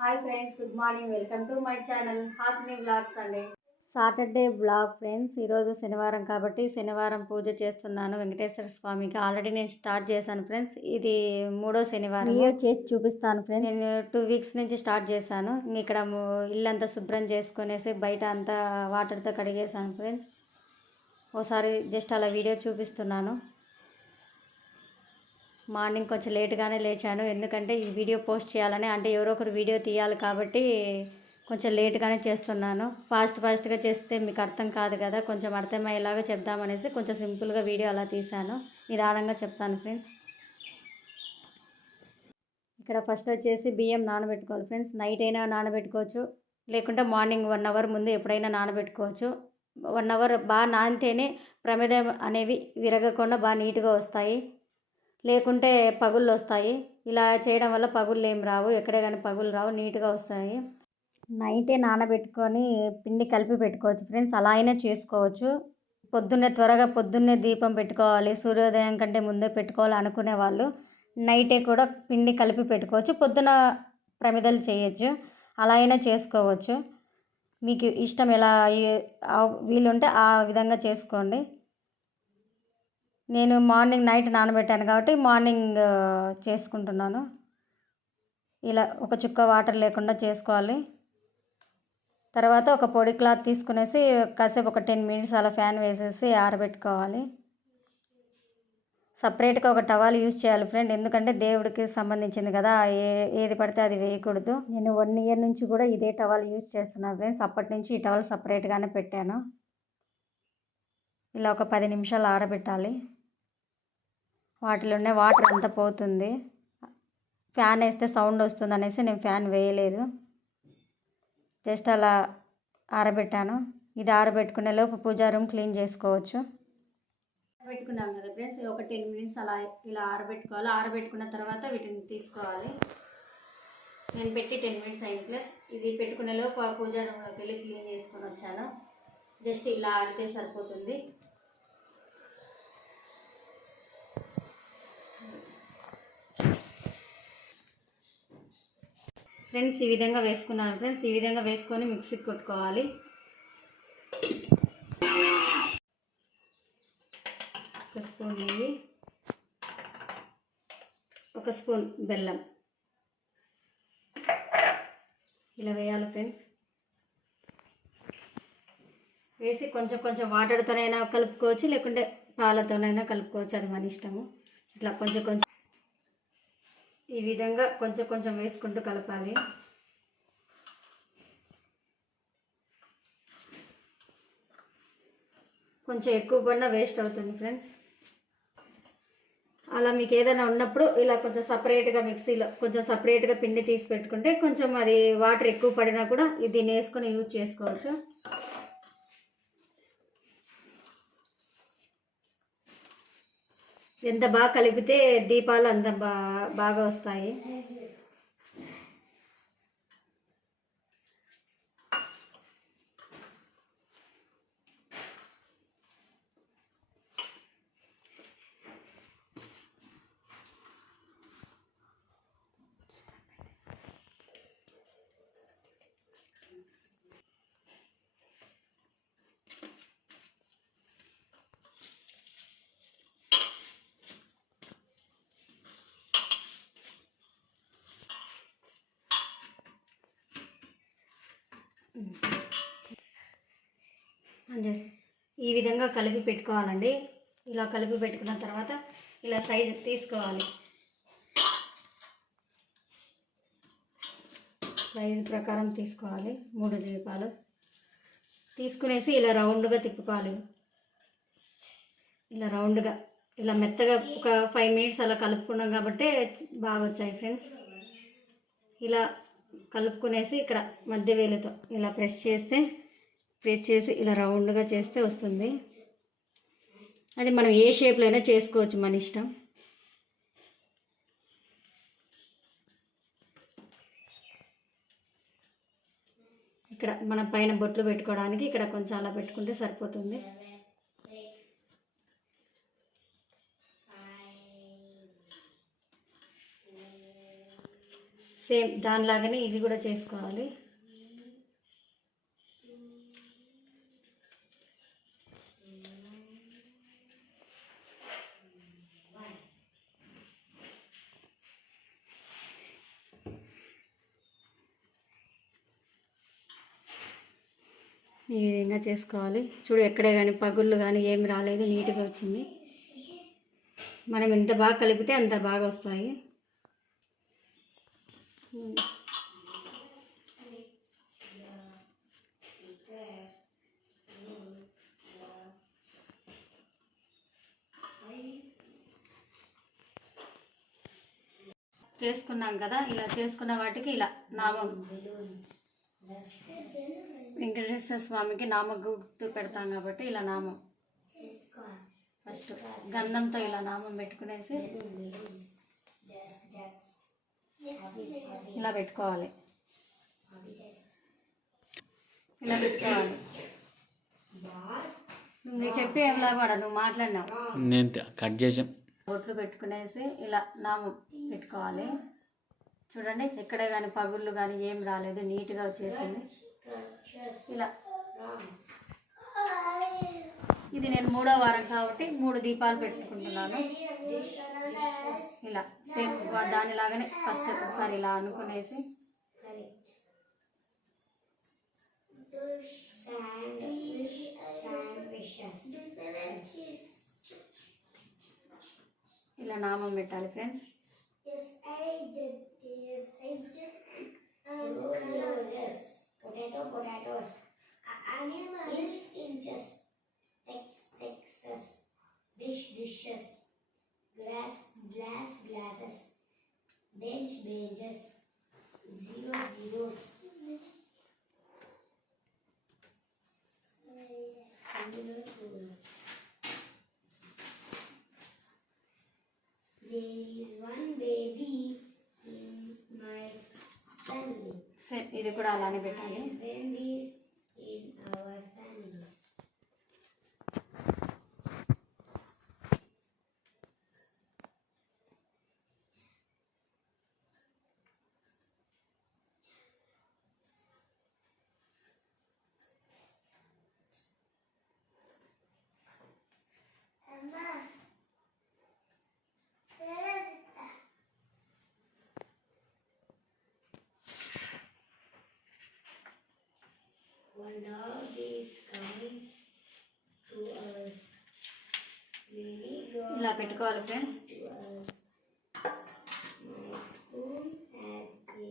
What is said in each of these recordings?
Hi friends, good morning. Welcome to my channel Hasini vlogs అండి. Saturday blog friends. ఈరోజు శనివారం కాబట్టి శనివారం పూజ చేస్తున్నాను వెంకటేశ్వర స్వామికి. ఆల్రెడీ నేను స్టార్ట్ చేశాను ఫ్రెండ్స్. ఇది 3వ శనివారం. చేసి చూపిస్తాను ఫ్రెండ్స్. నేను 2 వీక్స్ నుంచి స్టార్ట్ చేశాను. ఇక్కడ ఇల్లంతా శుభ్రం చేసుకునేసి బయట అంతా వాటర్తో కడిగేసాను ఫ్రెండ్స్. ఒకసారి జస్ట్ అలా వీడియో చూపిస్తున్నాను. మార్నింగ్ కొంచెం లేట్గానే లేచాను, ఎందుకంటే ఈ వీడియో పోస్ట్ చేయాలని, అంటే ఎవరో ఒకరు వీడియో తీయాలి కాబట్టి కొంచెం లేట్గానే చేస్తున్నాను. ఫాస్ట్గా చేస్తే మీకు అర్థం కాదు కదా, కొంచెం అర్థమయ్యేలాగా చెప్దామనేసి కొంచెం సింపుల్గా వీడియో అలా తీశాను. నిదానంగా చెప్తాను ఫ్రెండ్స్. ఇక్కడ ఫస్ట్ వచ్చేసి బియ్యం నానబెట్టుకోవాలి ఫ్రెండ్స్. నైట్ అయినా నానబెట్టుకోవచ్చు, లేకుంటే మార్నింగ్ 1 అవర్ ముందు ఎప్పుడైనా నానబెట్టుకోవచ్చు. 1 అవర్ బాగా నానితేనే ప్రమిదం అనేవి విరగకుండా బాగా నీట్గా వస్తాయి, లేకుంటే పగుళ్ళు వస్తాయి. ఇలా చేయడం వల్ల పగుళ్ళు ఏం రావు, ఎక్కడే కానీ పగుళ్ళు రావు, నీట్గా వస్తాయి. నైటే నానబెట్టుకొని పిండి కలిపి పెట్టుకోవచ్చు ఫ్రెండ్స్. అలా అయినా చేసుకోవచ్చు. పొద్దున్నే దీపం పెట్టుకోవాలి, సూర్యోదయం కంటే ముందే పెట్టుకోవాలి అనుకునే వాళ్ళు నైటే కూడా పిండి కలిపి పెట్టుకోవచ్చు. పొద్దున ప్రమిదలు చేయొచ్చు, అలా అయినా చేసుకోవచ్చు. మీకు ఇష్టం ఎలా వీలుంటే ఆ విధంగా చేసుకోండి. నేను నైట్ నానబెట్టాను కాబట్టి మార్నింగ్ చేసుకుంటున్నాను. ఇలా ఒక చుక్క వాటర్ లేకుండా చేసుకోవాలి. తర్వాత ఒక పొడి క్లాత్ తీసుకునేసి కాసేపు ఒక 10 మినిట్స్ అలా ఫ్యాన్ వేసేసి ఆరబెట్టుకోవాలి. సపరేట్గా ఒక టవల్ యూజ్ చేయాలి ఫ్రెండ్, ఎందుకంటే దేవుడికి సంబంధించింది కదా, ఏది పడితే అది వేయకూడదు. నేను 1 ఇయర్ నుంచి కూడా ఇదే టవల్ యూజ్ చేస్తున్నాను ఫ్రెండ్స్. అప్పటి నుంచి ఈ టవల్ సపరేట్గానే పెట్టాను. ఇలా ఒక 10 నిమిషాలు ఆరబెట్టాలి. వాటిలోనే వాటర్ అంతా పోతుంది. ఫ్యాన్ వేస్తే సౌండ్ వస్తుంది అనేసి నేను ఫ్యాన్ వేయలేదు, జస్ట్ అలా ఆరబెట్టాను. ఇది ఆరబెట్టుకునే లోపు పూజా రూమ్ క్లీన్ చేసుకోవచ్చు. ఆరబెట్టుకున్నాం కదా ఫ్రెండ్స్, ఒక 10 మినిట్స్ అలా ఇలా ఆరబెట్టుకోవాలి. ఆరబెట్టుకున్న తర్వాత వీటిని తీసుకోవాలి. నేను పెట్టి 10 మినిట్స్ అయింది ప్లస్ ఇది పెట్టుకునే లోపు పూజా రూమ్లోకి వెళ్ళి క్లీన్ చేసుకొని వచ్చాను. జస్ట్ ఇలా ఆడితే సరిపోతుంది. ఫ్రెండ్స్ ఈ విధంగా వేసుకున్నాను ఫ్రెండ్స్. ఈ విధంగా వేసుకొని మిక్సీకి కొట్టుకోవాలి. ఒక స్పూన్ నెయ్యి, ఒక స్పూన్ బెల్లం ఇలా వేయాలి ఫ్రెండ్స్. వేసి కొంచెం వాటర్తోనైనా కలుపుకోవచ్చు, లేకుంటే పాలతోనైనా కలుపుకోవచ్చు, అది మన ఇష్టము. ఇట్లా కొంచెం ఈ విధంగా కొంచెం వేసుకుంటూ కలపాలి. కొంచెం ఎక్కువ పడినా వేస్ట్ అవుతుంది ఫ్రెండ్స్. అలా మీకు ఏదైనా ఉన్నప్పుడు ఇలా కొంచెం సపరేట్గా మిక్సీలో కొంచెం సపరేట్గా పిండి తీసి పెట్టుకుంటే కొంచెం అది వాటర్ ఎక్కువ పడినా కూడా దీన్ని వేసుకొని యూజ్ చేసుకోవచ్చు. ఎంత బాగా కలిపితే దీపాలు అంత బాగా వస్తాయి. ఈ విధంగా కలిపి పెట్టుకోవాలండి. ఇలా కలిపి పెట్టుకున్న తర్వాత ఇలా సైజు తీసుకోవాలి. సైజు ప్రకారం తీసుకోవాలి. 3 దీపాలు తీసుకునేసి ఇలా రౌండ్గా తిప్పుకోవాలి. ఇలా రౌండ్గా ఇలా మెత్తగా ఒక 5 మినిట్స్ అలా కలుపుకున్నాం కాబట్టి బాగా వచ్చాయి ఫ్రెండ్స్. ఇలా కలుపుకునేసి ఇక్కడ మధ్య వేలుతో ఇలా ప్రెస్ చేసి ఇలా రౌండ్గా చేస్తే వస్తుంది. అది మనం ఏ షేప్లో అయినా చేసుకోవచ్చు, మన ఇష్టం. ఇక్కడ మన పైన బొట్లు పెట్టుకోవడానికి ఇక్కడ కొంచెం అలా పెట్టుకుంటే సరిపోతుంది. సేమ్ దానిలాగానే ఇది కూడా చేసుకోవాలి. ఈ విధంగా చేసుకోవాలి. చూడు, ఎక్కడే కానీ పగుళ్ళు కానీ ఏమి రాలేదు, నీట్గా వచ్చింది. మనం ఎంత బాగా కలిపితే అంత బాగా వస్తాయి. చేసుకున్నాం కదా, ఇలా చేసుకున్న వాటికి ఇలా నామం, వెంకటేశ్వర స్వామికి నామగుర్తు పెడతాం కాబట్టి ఇలా నామం ఫస్ట్ గంధంతో ఇలా నామం పెట్టుకునేసి ఇలా పెట్టుకోవాలి. ఇలా పెట్టుకోవాలి. నువ్వు చెప్పి ఏంలా కూడా నువ్వు మాట్లాడినావు, నేను కట్ చేసాం. బొట్లు పెట్టుకునేసి ఇలా నామం పెట్టుకోవాలి. చూడండి, ఎక్కడే కానీ పగుళ్ళు కానీ ఏం రాలేదు, నీట్గా వచ్చేసింది. ఇలా ఇది నేను 3వ వారం కాబట్టి 3 దీపాలు పెట్టుకుంటున్నాను. ఇలా సేమ్ దానిలాగానే ఫస్ట్ ఒకసారి ఇలా అనుకునేసి ఇలా నామం పెట్టాలి friends. Potatoes. Inches. Texas. Dishes. Glasses. Benches. Zeros. There is one baby in my family. Same ఇది కూడా అలానే పెట్టాలి. Babies in our families. One dog is coming to us. Many dogs ఇలా పెట్టుకోవాలి friends. to us. My school has a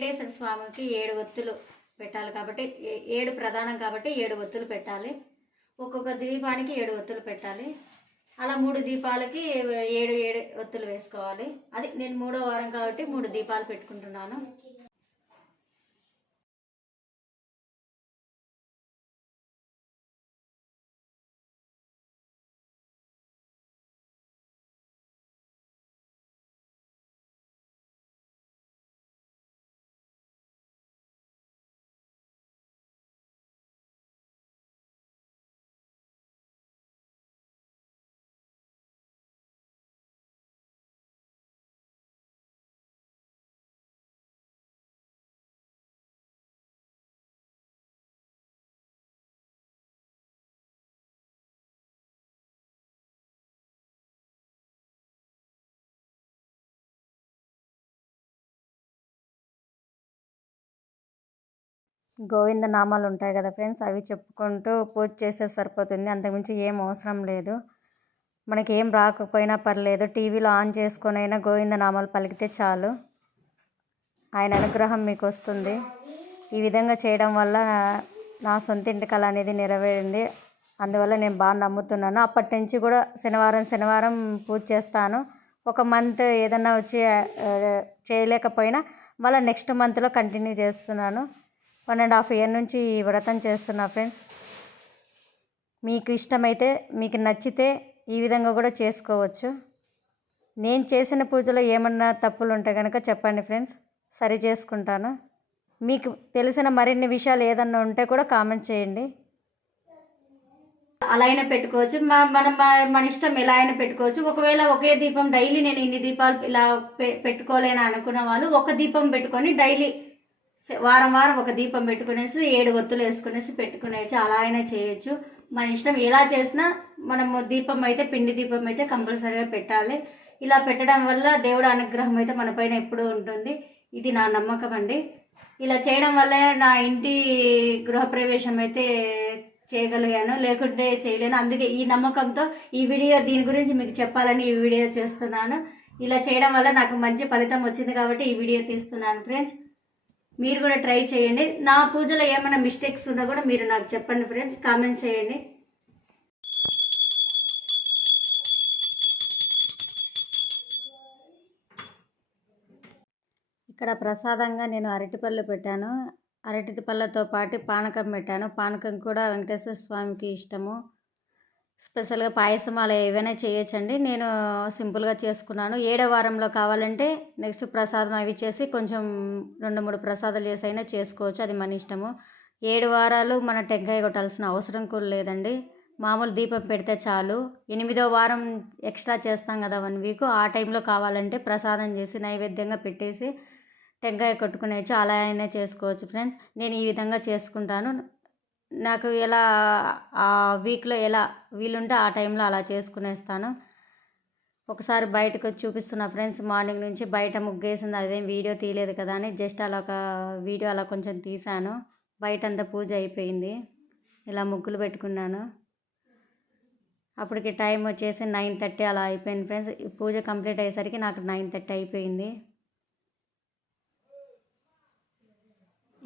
Venkateswara స్వామికి 7 ఒత్తులు పెట్టాలి కాబట్టి 7 ప్రధానం కాబట్టి 7 ఒత్తులు పెట్టాలి. ఒక్కొక్క దీపానికి 7 ఒత్తులు పెట్టాలి. అలా 3 దీపాలకి 7 ఒత్తులు వేసుకోవాలి. అది నేను 3వ వారం కాబట్టి 3 దీపాలు పెట్టుకుంటున్నాను. గోవింద నామాలు ఉంటాయి కదా ఫ్రెండ్స్, అవి చెప్పుకుంటూ పూజ చేస్తే సరిపోతుంది. అంతకుమించి ఏం అవసరం లేదు. మనకి ఏం రాకపోయినా పర్లేదు, టీవీలో ఆన్ చేసుకొనైనా గోవింద నామాలు పలికితే చాలు, ఆయన అనుగ్రహం మీకు వస్తుంది. ఈ విధంగా చేయడం వల్ల నా సొంత ఇంటి కల అనేది నెరవేరింది. అందువల్ల నేను బాగా నమ్ముతున్నాను. అప్పటి నుంచి కూడా శనివారం పూజ చేస్తాను. ఒక మంత్ ఏదన్నా వచ్చి చేయలేకపోయినా మళ్ళీ నెక్స్ట్ మంత్లో కంటిన్యూ చేస్తున్నాను. 1.5 year నుంచి ఈ వ్రతం చేస్తున్నా ఫ్రెండ్స్. మీకు ఇష్టమైతే, మీకు నచ్చితే ఈ విధంగా కూడా చేసుకోవచ్చు. నేను చేసిన పూజలో ఏమన్నా తప్పులు ఉంటే కనుక చెప్పండి ఫ్రెండ్స్, సరి చేసుకుంటాను. మీకు తెలిసిన మరిన్ని విషయాలు ఏదన్నా ఉంటే కూడా కామెంట్ చేయండి. అలా అయినా పెట్టుకోవచ్చు. మన ఇష్టం ఎలా అయినా పెట్టుకోవచ్చు. ఒకవేళ ఒకే దీపం డైలీ నేను ఇన్ని దీపాలు ఇలా పెట్టుకోలేను అనుకున్న వాళ్ళు ఒక దీపం పెట్టుకొని డైలీ వారం వారం ఒక దీపం పెట్టుకునేసి 7 ఒత్తులు వేసుకునేసి పెట్టుకునేయచ్చు. అలా అయినా చేయొచ్చు. మన ఇష్టం ఎలా చేసినా మనము దీపం అయితే పిండి దీపం అయితే కంపల్సరీగా పెట్టాలి. ఇలా పెట్టడం వల్ల దేవుడు అనుగ్రహం అయితే మన పైన ఎప్పుడూ ఉంటుంది. ఇది నా నమ్మకం అండి. ఇలా చేయడం వల్ల నా ఇంటి గృహప్రవేశం అయితే చేయగలిగాను, లేకుంటే చేయలేను. అందుకే ఈ నమ్మకంతో ఈ వీడియో దీని గురించి మీకు చెప్పాలని ఈ వీడియో చేస్తున్నాను. ఇలా చేయడం వల్ల నాకు మంచి ఫలితం వచ్చింది కాబట్టి ఈ వీడియో తీస్తున్నాను ఫ్రెండ్స్. మీరు కూడా ట్రై చేయండి. నా పూజలో ఏమైనా మిస్టేక్స్ ఉన్నా కూడా మీరు నాకు చెప్పండి ఫ్రెండ్స్, కామెంట్ చేయండి. ఇక్కడ ప్రసాదంగా నేను అరటిపళ్ళు పెట్టాను. అరటి పళ్ళతో పాటు పానకం పెట్టాను. పానకం కూడా వెంకటేశ్వర స్వామికి ఇష్టము. స్పెషల్గా పాయసం అలా ఏవైనా చేయొచ్చండి. నేను సింపుల్గా చేసుకున్నాను. 7వ వారంలో కావాలంటే నెక్స్ట్ ప్రసాదం అవి చేసి కొంచెం 2-3 ప్రసాదాలు చేసి అయినా చేసుకోవచ్చు. అది మన ఇష్టము. 7 వారాలు మన టెంకాయ కొట్టాల్సిన అవసరం కూడా లేదండి. మామూలు దీపం పెడితే చాలు. 8వ వారం ఎక్స్ట్రా చేస్తాం కదా 1 వీక్, ఆ టైంలో కావాలంటే ప్రసాదం చేసి నైవేద్యంగా పెట్టేసి టెంకాయ కొట్టుకునేచ్చు. అలా అయినా చేసుకోవచ్చు ఫ్రెండ్స్. నేను ఈ విధంగా చేసుకుంటాను. నాకు ఎలా ఆ వీక్లో ఎలా వీలుంటే ఆ టైంలో అలా చేసుకునేస్తాను. ఒకసారి బయటకు వచ్చి చూపిస్తున్నా ఫ్రెండ్స్. మార్నింగ్ నుంచి బయట ముగ్గేసింది, అదేం వీడియో తీయలేదు కదా అని జస్ట్ అలా ఒక వీడియో అలా కొంచెం తీశాను. బయట అంతా పూజ అయిపోయింది. ఇలా ముగ్గులు పెట్టుకున్నాను. అప్పటికి టైం వచ్చేసి 9:30 అలా అయిపోయింది ఫ్రెండ్స్. పూజ కంప్లీట్ అయ్యేసరికి నాకు 9:30 అయిపోయింది.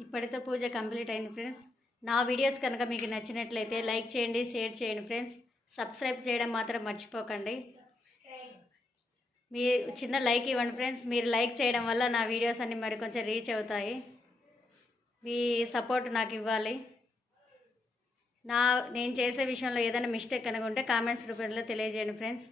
ఇప్పటితో పూజ కంప్లీట్ అయింది ఫ్రెండ్స్. నా వీడియోస్ కనుక మీకు నచ్చినట్లయితే లైక్ చేయండి, షేర్ చేయండి ఫ్రెండ్స్. సబ్స్క్రైబ్ చేయడం మాత్రం మర్చిపోకండి. మీ చిన్న లైక్ ఇవ్వండి ఫ్రెండ్స్. మీరు లైక్ చేయడం వల్ల నా వీడియోస్ అన్ని మరి కొంచెం రీచ్ అవుతాయి. మీ సపోర్ట్ నాకు ఇవ్వాలి. నేను చేసే విషయంలో ఏదైనా మిస్టేక్ కనుక ఉంటే కామెంట్స్ రూపంలో తెలియజేయండి ఫ్రెండ్స్.